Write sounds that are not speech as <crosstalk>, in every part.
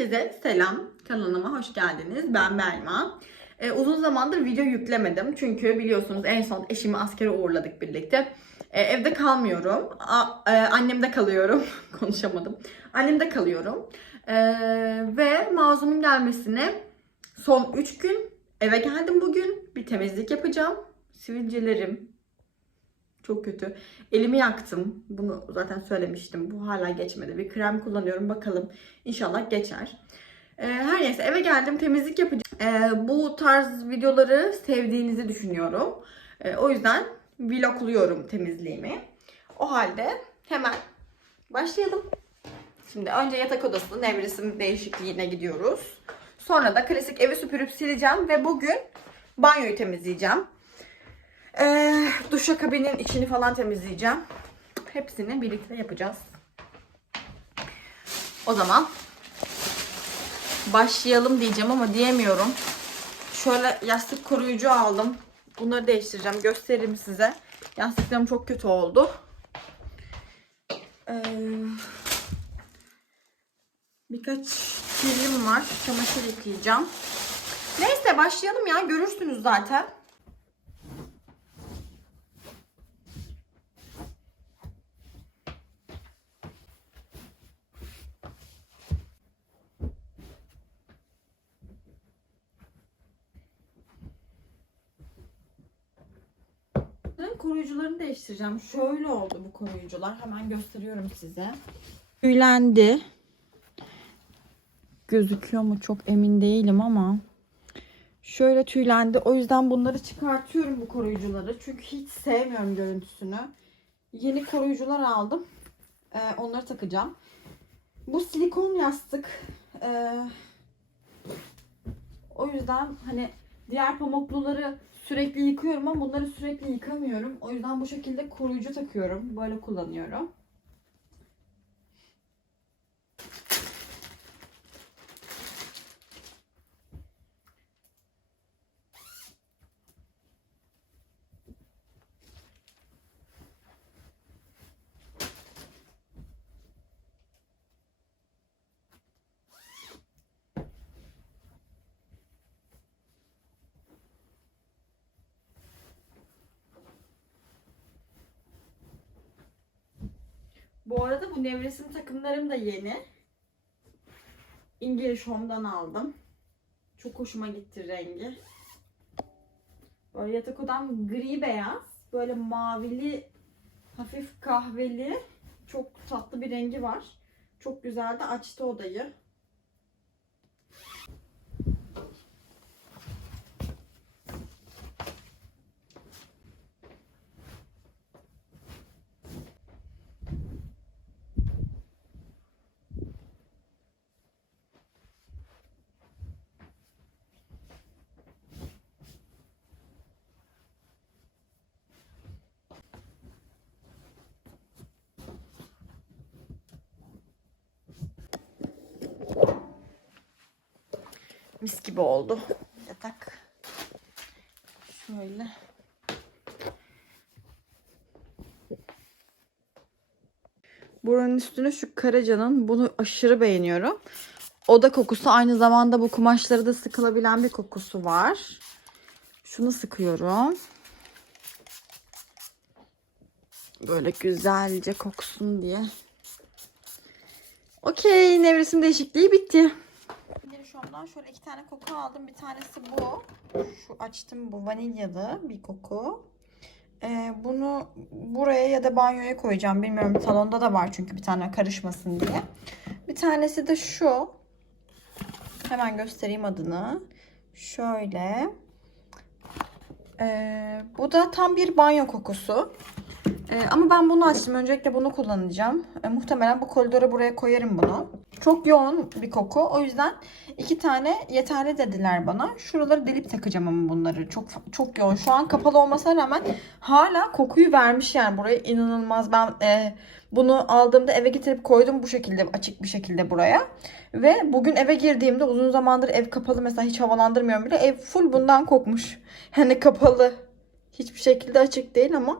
Herkese selam. Kanalıma hoş geldiniz. Ben Belma. Ee, uzun zamandır video yüklemedim. Çünkü biliyorsunuz en son eşimi askere uğurladık birlikte. Ee, evde kalmıyorum. A- e, annemde kalıyorum. <laughs> Konuşamadım. Annemde kalıyorum. Ee, ve Mazlum'un gelmesine son 3 gün eve geldim bugün. Bir temizlik yapacağım. Sivilcelerim çok kötü. Elimi yaktım. Bunu zaten söylemiştim. Bu hala geçmedi. Bir krem kullanıyorum. Bakalım. İnşallah geçer. Ee, her neyse eve geldim. Temizlik yapacağım. Ee, bu tarz videoları sevdiğinizi düşünüyorum. Ee, o yüzden vlogluyorum temizliğimi. O halde hemen başlayalım. Şimdi önce yatak odası nevresim değişikliğine gidiyoruz. Sonra da klasik evi süpürüp sileceğim ve bugün banyoyu temizleyeceğim. Ee, duşakabinin içini falan temizleyeceğim. Hepsini birlikte yapacağız. O zaman başlayalım diyeceğim ama diyemiyorum. Şöyle yastık koruyucu aldım. Bunları değiştireceğim. Gösteririm size. Yastıklarım çok kötü oldu. Ee, birkaç kilim var. Çamaşır yıkayacağım. Neyse başlayalım ya. Görürsünüz zaten. Koruyucularını değiştireceğim. Şöyle oldu bu koruyucular. Hemen gösteriyorum size. Tüylendi. Gözüküyor mu çok emin değilim ama. Şöyle tüylendi. O yüzden bunları çıkartıyorum bu koruyucuları. Çünkü hiç sevmiyorum görüntüsünü. Yeni koruyucular aldım. Ee, onları takacağım. Bu silikon yastık. Ee, o yüzden hani diğer pamukluları sürekli yıkıyorum ama bunları sürekli yıkamıyorum. O yüzden bu şekilde koruyucu takıyorum. Böyle kullanıyorum. Bu arada bu nevresim takımlarım da yeni. İngiliz Home'dan aldım. Çok hoşuma gitti rengi. Böyle yatak odam gri beyaz. Böyle mavili, hafif kahveli. Çok tatlı bir rengi var. Çok güzel de açtı odayı. Mis gibi oldu. Yatak. Şöyle. Buranın üstüne şu Karaca'nın bunu aşırı beğeniyorum. Oda kokusu aynı zamanda bu kumaşları da sıkılabilen bir kokusu var. Şunu sıkıyorum. Böyle güzelce koksun diye. Okey, nevresim değişikliği bitti. Şundan şöyle iki tane koku aldım. Bir tanesi bu. Şu açtım bu vanilyalı bir koku. Ee, bunu buraya ya da banyoya koyacağım. Bilmiyorum salonda da var çünkü bir tane karışmasın diye. Bir tanesi de şu. Hemen göstereyim adını. Şöyle. Ee, bu da tam bir banyo kokusu. Ee, ama ben bunu açtım. Öncelikle bunu kullanacağım. Ee, muhtemelen bu koridora buraya koyarım bunu. Çok yoğun bir koku. O yüzden iki tane yeterli dediler bana. Şuraları delip takacağım ama bunları. Çok çok yoğun. Şu an kapalı olmasına rağmen hala kokuyu vermiş yani buraya inanılmaz. Ben e, bunu aldığımda eve getirip koydum bu şekilde açık bir şekilde buraya. Ve bugün eve girdiğimde uzun zamandır ev kapalı mesela hiç havalandırmıyorum bile. Ev full bundan kokmuş. Yani kapalı. Hiçbir şekilde açık değil ama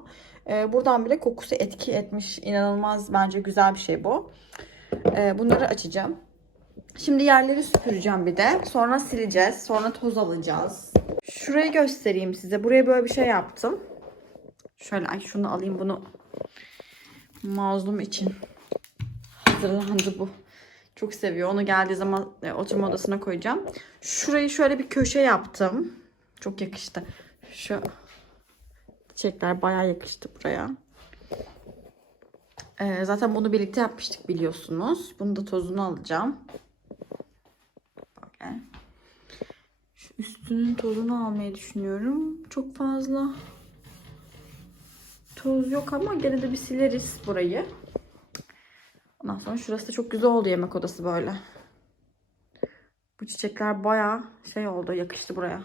e, buradan bile kokusu etki etmiş. İnanılmaz bence güzel bir şey bu. E, bunları açacağım. Şimdi yerleri süpüreceğim bir de. Sonra sileceğiz. Sonra toz alacağız. Şurayı göstereyim size. Buraya böyle bir şey yaptım. Şöyle ay şunu alayım bunu. Mazlum için hazırlandı bu. Çok seviyor. Onu geldiği zaman e, oturma odasına koyacağım. Şurayı şöyle bir köşe yaptım. Çok yakıştı. Şu çiçekler bayağı yakıştı buraya. Ee, zaten bunu birlikte yapmıştık biliyorsunuz. Bunu da tozunu alacağım. Böyle. Şu üstünün tozunu almayı düşünüyorum. Çok fazla toz yok ama gene de bir sileriz burayı. Ondan sonra şurası da çok güzel oldu yemek odası böyle. Bu çiçekler bayağı şey oldu, yakıştı buraya.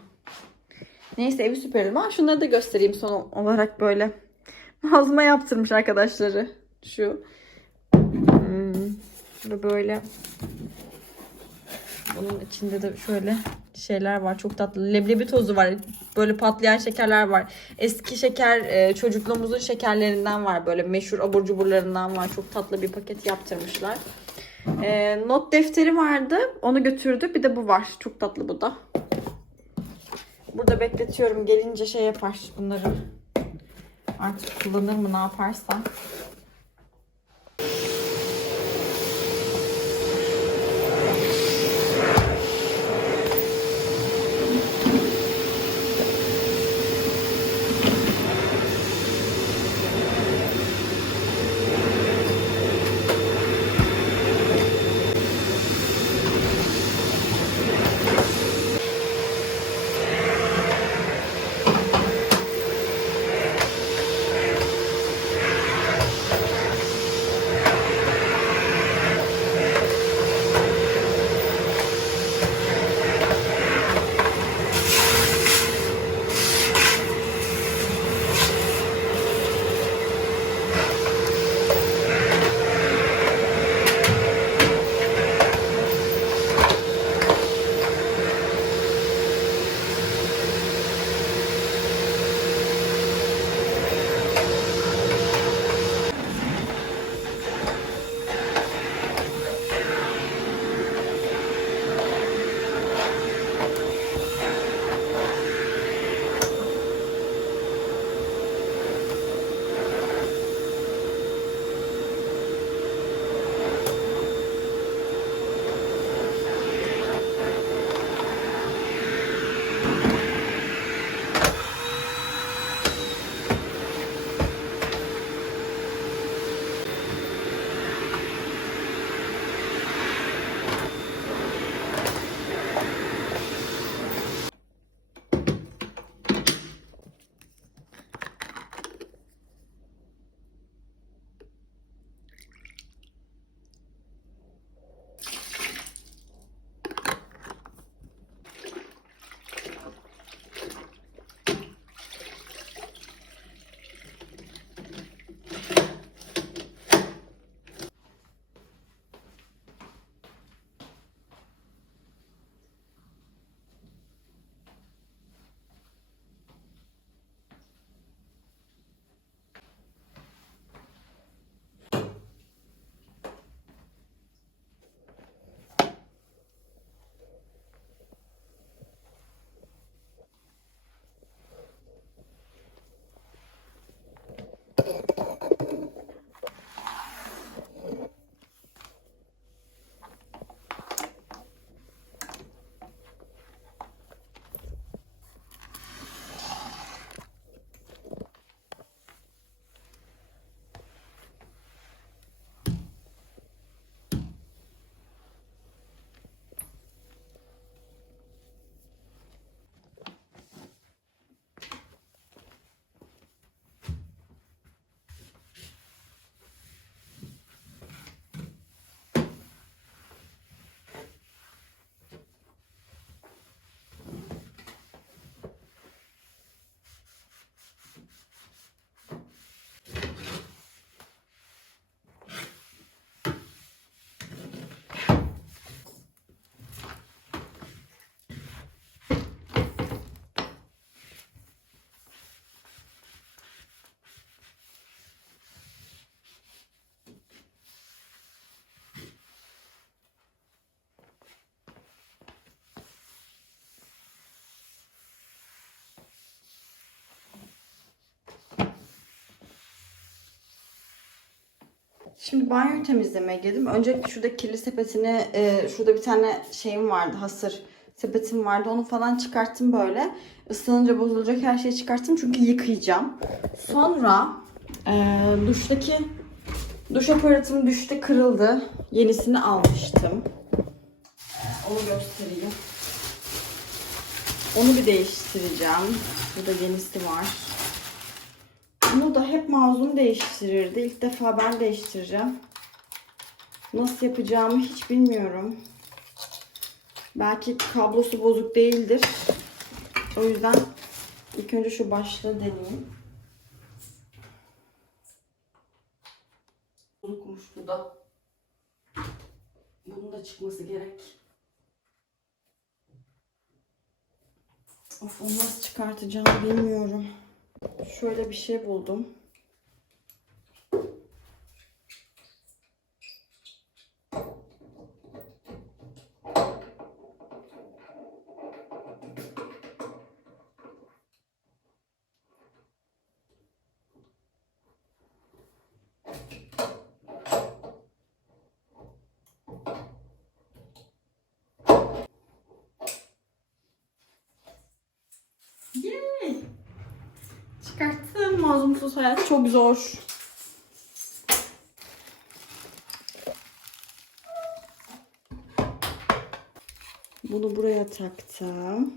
Neyse evi süperelim. Ha şunları da göstereyim son olarak böyle. Mazma yaptırmış arkadaşları. Şu. Hmm, böyle. Bunun içinde de şöyle şeyler var. Çok tatlı. Leblebi tozu var. Böyle patlayan şekerler var. Eski şeker e, çocukluğumuzun şekerlerinden var. Böyle meşhur abur cuburlarından var. Çok tatlı bir paket yaptırmışlar. E, not defteri vardı. Onu götürdük. Bir de bu var. Çok tatlı bu da. Burada bekletiyorum. Gelince şey yapar bunları. Artık kullanır mı ne yaparsa. Şimdi banyoyu temizlemeye girdim. Öncelikle şurada kirli sepetini, e, şurada bir tane şeyim vardı, hasır sepetim vardı. Onu falan çıkarttım böyle. Islanınca bozulacak her şeyi çıkarttım çünkü yıkayacağım. Sonra e, duştaki duş aparatım düştü, kırıldı. Yenisini almıştım. Onu göstereyim. Onu bir değiştireceğim. Burada yenisi var. Bunu da hep mazlum değiştirirdi. İlk defa ben değiştireceğim. Nasıl yapacağımı hiç bilmiyorum. Belki kablosu bozuk değildir. O yüzden ilk önce şu başlığı deneyeyim. Bozukmuş bu da. Bunun da çıkması gerek. Of onu nasıl çıkartacağımı bilmiyorum. Şöyle bir şey buldum. Yay! Mazlumsuz hayat çok zor. Bunu buraya taktım.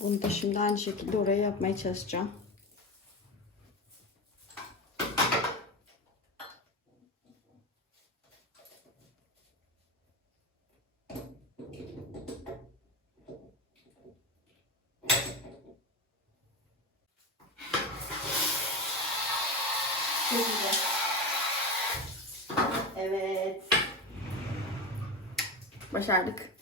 Bunu da şimdi aynı şekilde oraya yapmaya çalışacağım. Başardık.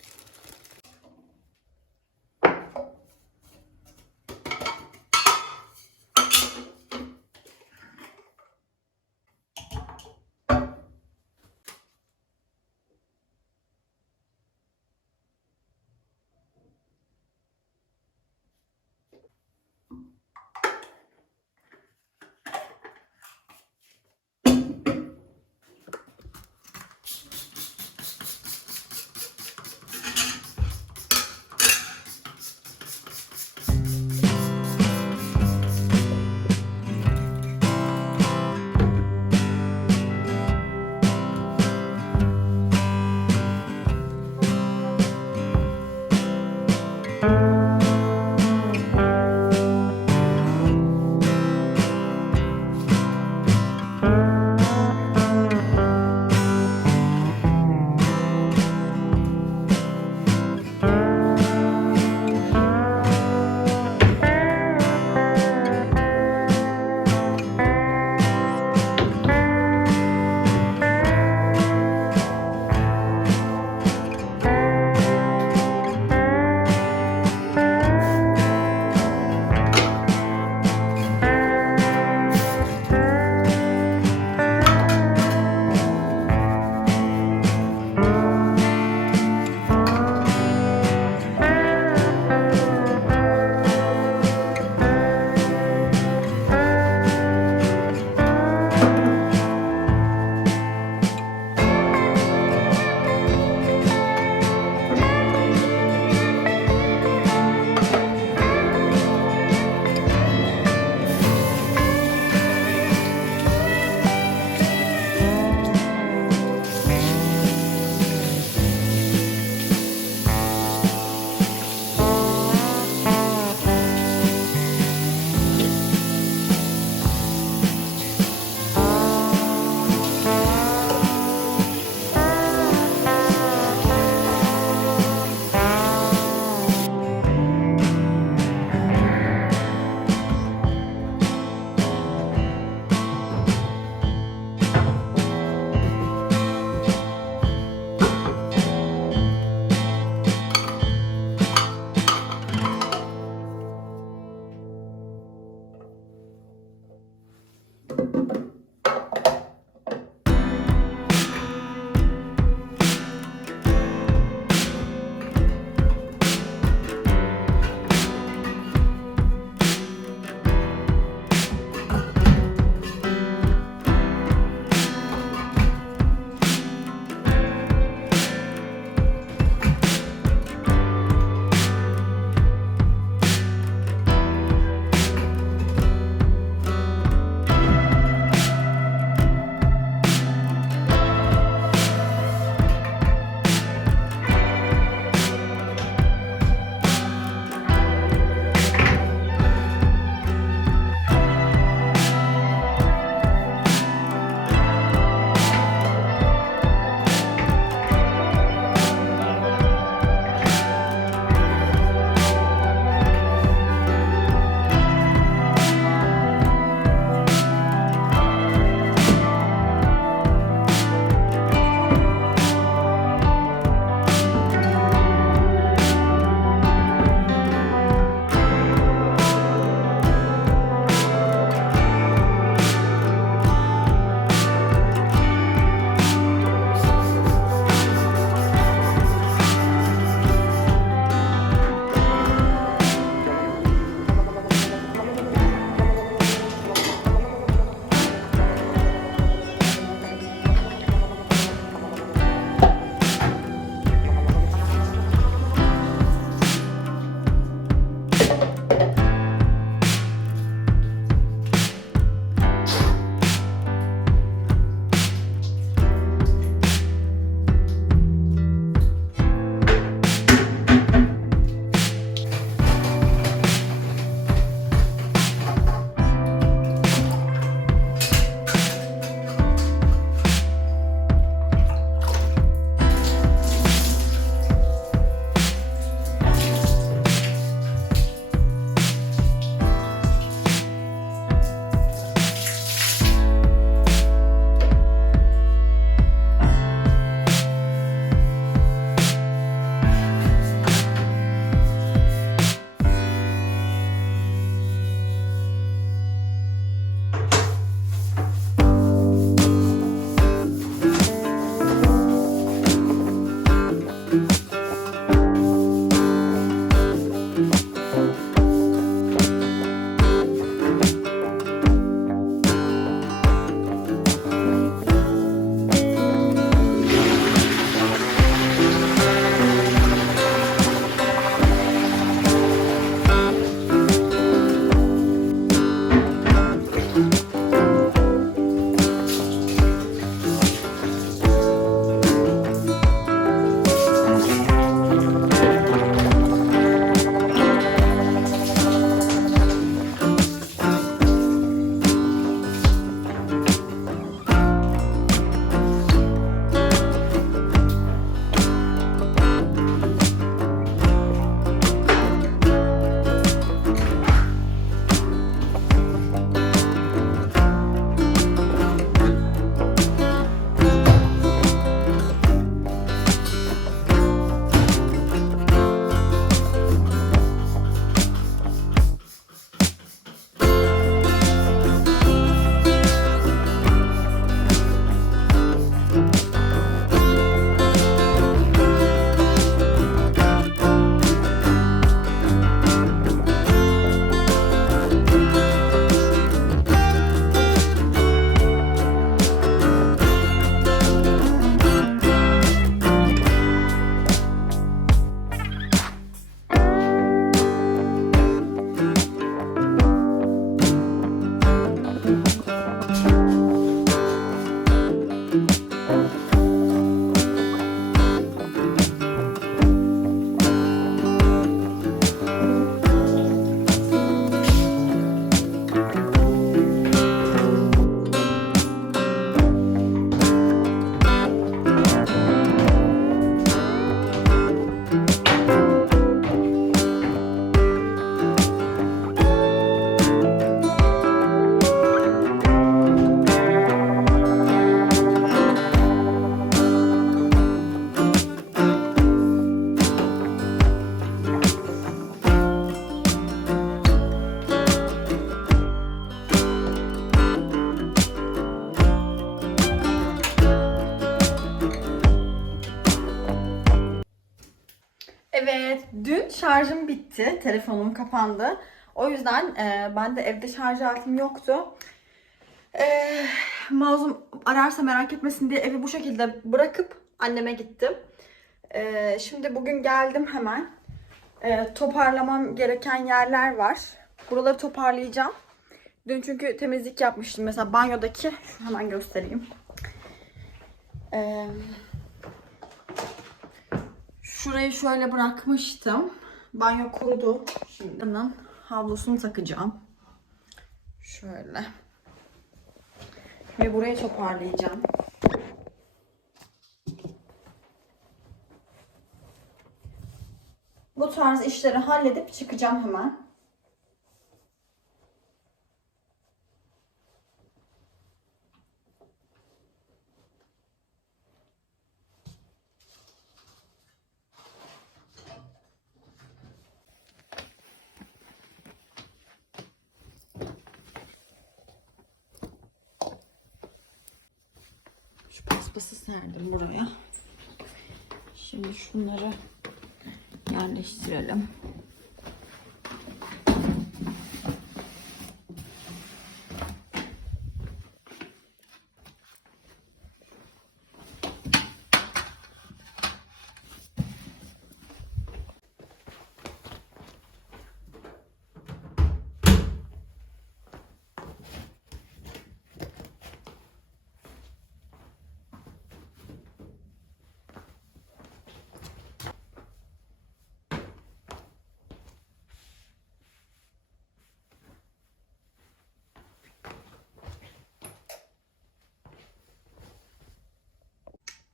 Telefonum kapandı. O yüzden e, ben de evde şarj aletim yoktu. E, Mazlum ararsa merak etmesin diye evi bu şekilde bırakıp anneme gittim. E, şimdi bugün geldim hemen. E, toparlamam gereken yerler var. Buraları toparlayacağım. Dün çünkü temizlik yapmıştım. Mesela banyodaki, hemen göstereyim. Eee Şurayı şöyle bırakmıştım. Banyo kurudu. Şimdi bunun havlusunu takacağım. Şöyle. Ve buraya toparlayacağım. Bu tarz işleri halledip çıkacağım hemen. Paspası serdim buraya. Şimdi şunları yerleştirelim.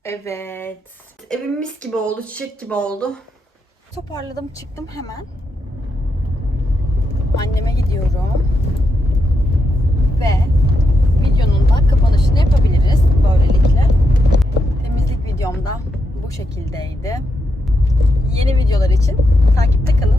Evet. Evim mis gibi oldu, çiçek gibi oldu. Toparladım, çıktım hemen. Anneme gidiyorum. Ve videonun da kapanışını yapabiliriz böylelikle. Temizlik videom da bu şekildeydi. Yeni videolar için takipte kalın.